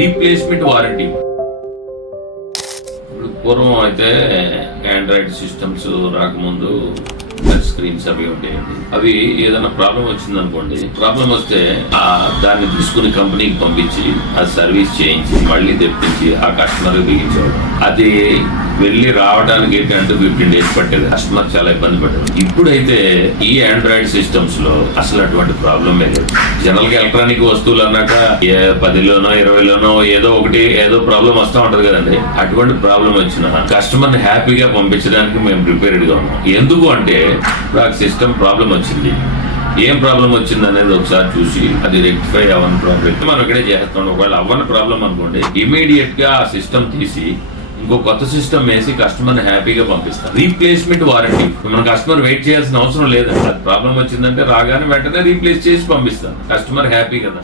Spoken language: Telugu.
Replacement warranty. పూర్వం అయితే ఆండ్రాయిడ్ సిస్టమ్స్ రాకముందు టచ్ స్క్రీన్స్ అవి ఉంటాయండి. అవి ఏదైనా ప్రాబ్లం వచ్చింది అనుకోండి, ప్రాబ్లం వస్తే దాన్ని తీసుకుని కంపెనీకి పంపించి ఆ సర్వీస్ చేయించి మళ్ళీ తెప్పించి ఆ కస్టమర్ బిగించేవాడు. అది వెళ్ళి రావడానికి 10 to 15 days పట్టేది. కస్టమర్ చాలా ఇబ్బంది పడ్డారు. ఇప్పుడైతే ఈ ఆండ్రాయిడ్ సిస్టమ్స్ లో అసలు అటువంటి ప్రాబ్లమే లేదు. జనరల్ గా ఎలక్ట్రానిక్ వస్తువులు అన్నాక 10లోనో 20లోనో ఏదో ప్రాబ్లం వస్తూ ఉంటది కదండి. అటువంటి ప్రాబ్లం వచ్చినా కస్టమర్ ని హ్యాపీగా పంపించడానికి మేము ప్రిపేర్డ్ గా ఉన్నాం. ఎందుకు అంటే ఇప్పుడు ఆ సిస్టమ్ ప్రాబ్లం వచ్చింది, ఏం ప్రాబ్లం వచ్చింది అనేది ఒకసారి చూసి అది రెక్టిఫై అవ్వని ప్రాబ్లం మనం ఇక్కడే చేస్తాం. ఒకవేళ అవ్వని ప్రాబ్లం అనుకోండి, ఇమీడియట్ గా ఆ సిస్టమ్ తీసి ఇంకో కొత్త సిస్టమ్ వేసి కస్టమర్ ని హ్యాపీగా పంపిస్తాం. Replacement warranty. మన కస్టమర్ వెయిట్ చేయాల్సిన అవసరం లేదండి. అది ప్రాబ్లం వచ్చిందంటే రాగానే వెంటనే రీప్లేస్ చేసి పంపిస్తాం. కస్టమర్ హ్యాపీ కదా.